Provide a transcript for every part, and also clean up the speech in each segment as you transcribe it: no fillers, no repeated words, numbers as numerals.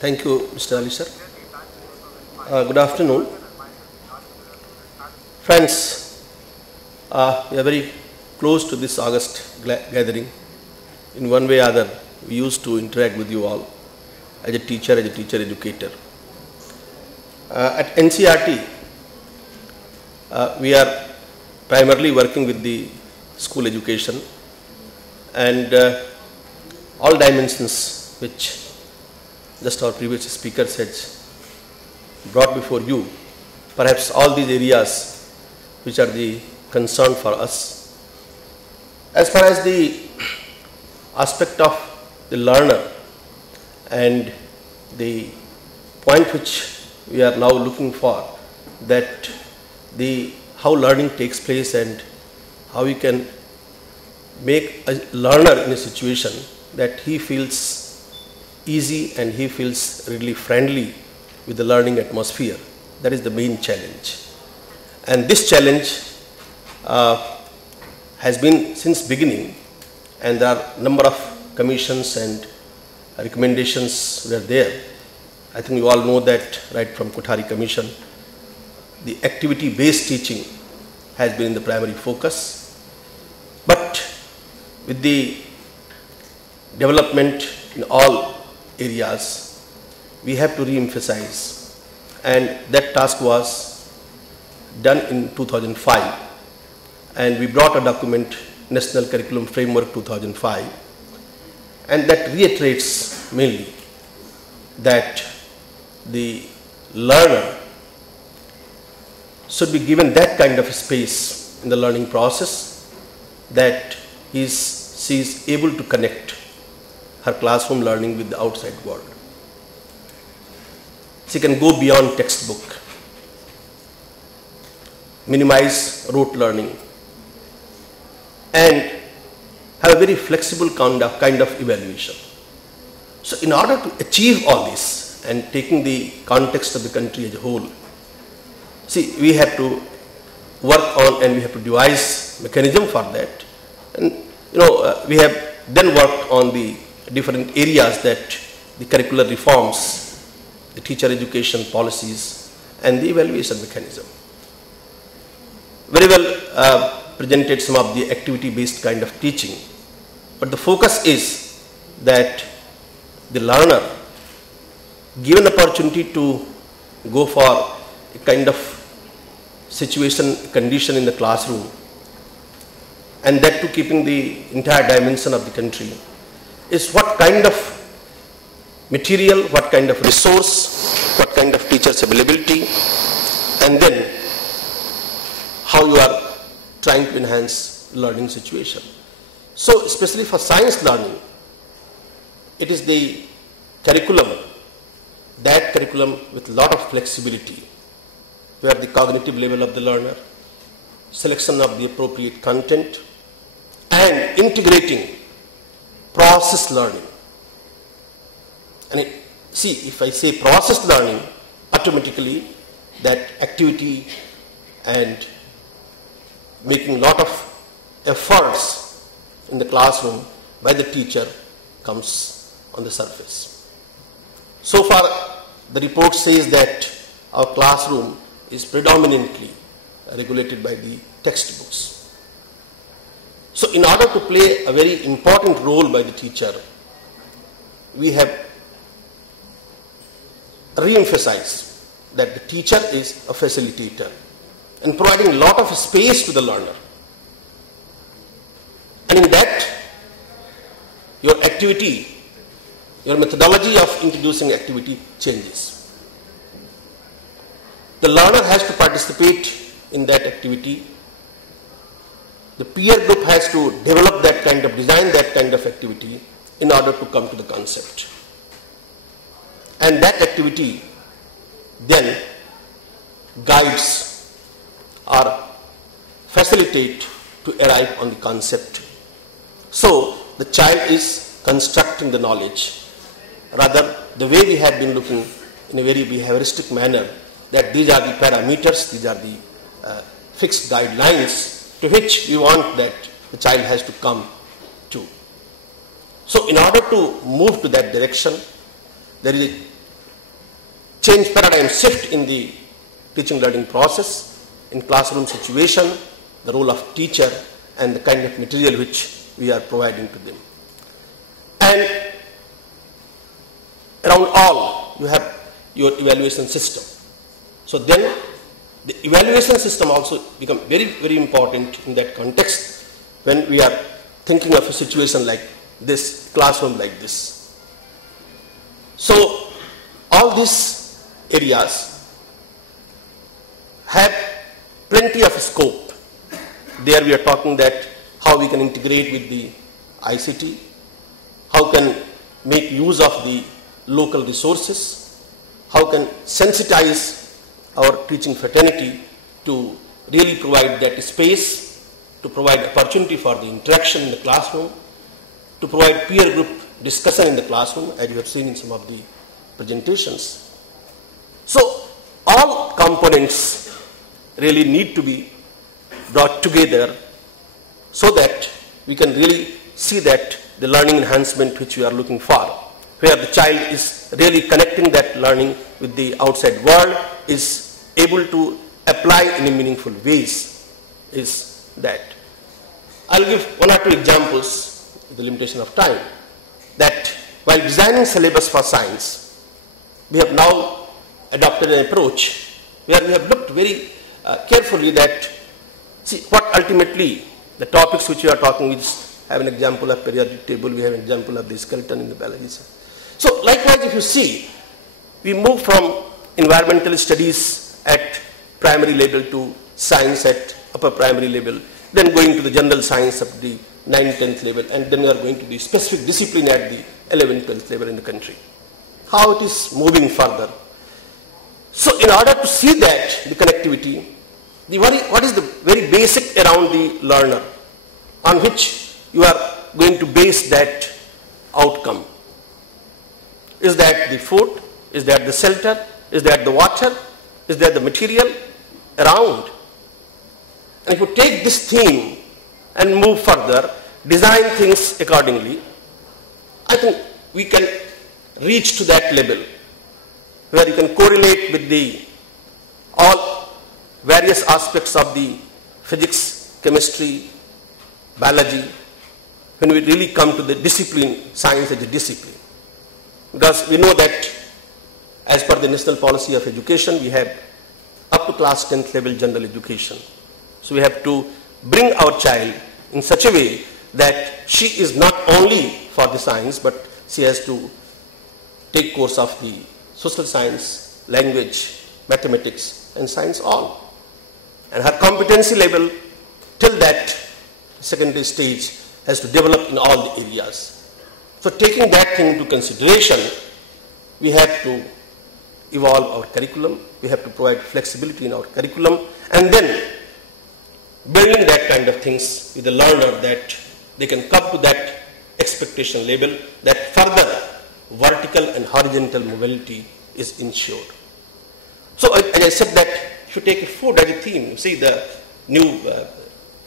Thank you, Mr. Ali sir. Good afternoon. Friends, we are very close to this August gathering. In one way or other, we used to interact with you all as a teacher educator. At NCERT, we are primarily working with the school education and all dimensions which just our previous speaker said brought before you, perhaps all these areas which are the concern for us. As far as the aspect of the learner and the point which we are now looking for, that how learning takes place and how we can make a learner in a situation that he feels easy and he feels really friendly with the learning atmosphere. That is the main challenge. And this challenge has been since beginning, and there are a number of commissions and recommendations were there. I think you all know that right from Kothari Commission, the activity-based teaching has been the primary focus. But with the development in all areas, we have to re-emphasize, and that task was done in 2005, and we brought a document, National Curriculum Framework 2005, and that reiterates mainly that the learner should be given that kind of space in the learning process that she is able to connect her classroom learning with the outside world. She can go beyond textbook, minimize rote learning, and have a very flexible kind of evaluation. So in order to achieve all this, and taking the context of the country as a whole, see, we have to work on and we have to devise mechanism for that. And we have then worked on the different areas, that the curricular reforms, the teacher education policies, and the evaluation mechanism. Very well presented some of the activity-based kind of teaching, but the focus is that the learner, given opportunity to go for a kind of situation, condition in the classroom, and that to keeping the entire dimension of the country, is what kind of material, what kind of resource, what kind of teachers availability, and then how you are trying to enhance learning situation. So especially for science learning, it is the curriculum, that curriculum with a lot of flexibility, where the cognitive level of the learner, selection of the appropriate content, and integrating process learning. And see, if I say process learning, automatically that activity and making a lot of efforts in the classroom by the teacher comes on the surface. So far, the report says that our classroom is predominantly regulated by the textbooks. So in order to play a very important role by the teacher, we have re-emphasized that the teacher is a facilitator and providing a lot of space to the learner. And in that, your activity, your methodology of introducing activity changes. The learner has to participate in that activity. The peer group has to develop that kind of, design that kind of activity in order to come to the concept. And that activity then guides or facilitate to arrive on the concept. So the child is constructing the knowledge. Rather, the way we have been looking in a very behavioristic manner, that these are the parameters, these are the fixed guidelines to which we want that the child has to come to. So in order to move to that direction, there is a change paradigm shift in the teaching learning process, in classroom situation, the role of teacher, and the kind of material which we are providing to them. And around all, you have your evaluation system. So then, the evaluation system also becomes very, very important in that context when we are thinking of a situation like this, classroom like this. So, all these areas have plenty of scope. There we are talking that how we can integrate with the ICT, how can make use of the local resources, how can sensitize our teaching fraternity to really provide that space, to provide opportunity for the interaction in the classroom, to provide peer group discussion in the classroom, as you have seen in some of the presentations. So, all components really need to be brought together so that we can really see that the learning enhancement which we are looking for, where the child is really connecting that learning with the outside world, is able to apply in a meaningful ways, is that. I'll give one or two examples with the limitation of time, that while designing syllabus for science, we have now adopted an approach where we have looked very carefully that, see, what ultimately the topics which we are talking with have an example of periodic table, we have an example of the skeleton in the biology. So likewise, if you see, we move from environmental studies at primary level to science at upper primary level, then going to the general science at the 9th, 10th level, and then we are going to the specific discipline at the 11th, 12th level in the country. How it is moving further. So in order to see that, the connectivity, what is the very basic around the learner on which you are going to base that outcome? Is that the food? Is that the shelter? Is that the water? Is that the material around? And if you take this theme and move further, design things accordingly, I think we can reach to that level where you can correlate with the all various aspects of the physics, chemistry, biology, when we really come to the discipline, science as a discipline. Because we know that as per the national policy of education, we have up to class 10th level general education. So we have to bring our child in such a way that she is not only for the science, but she has to take course of the social science, language, mathematics, and science all. And her competency level till that secondary stage has to develop in all the areas. So taking that thing into consideration, we have to evolve our curriculum, we have to provide flexibility in our curriculum, and then building that kind of things with the learner that they can come to that expectation level, that further vertical and horizontal mobility is ensured. So as I said that if you take a food as a theme, you see the new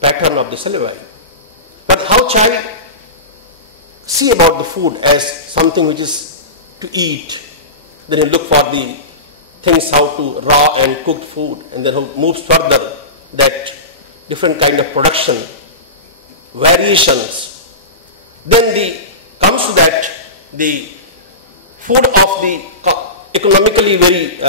pattern of the syllabi. But how child see about the food as something which is to eat, then you look for the things how to raw and cooked food, and then moves further that different kind of production, variations. Then comes to that the food of the economically very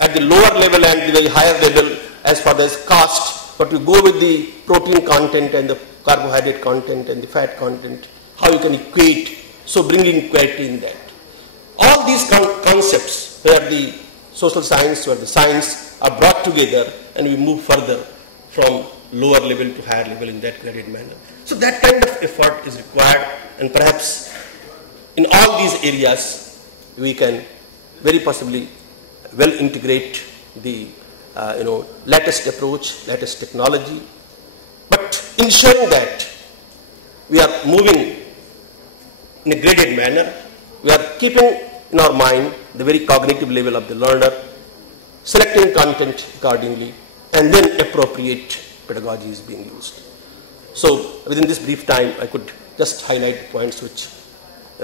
at the lower level and the very higher level as far as cost, but you go with the protein content and the carbohydrate content and the fat content, how you can equate, so bringing equality in that. All these concepts where the social science, where the science are brought together and we move further from lower level to higher level in that graded manner. So that kind of effort is required, and perhaps in all these areas we can very possibly well integrate the latest approach, latest technology, but ensuring that we are moving in a graded manner, we are keeping in our mind the very cognitive level of the learner, selecting content accordingly, and then appropriate pedagogy is being used. So within this brief time, I could just highlight the points which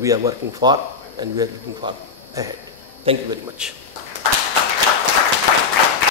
we are working for and we are looking for ahead. Thank you. Thank you very much.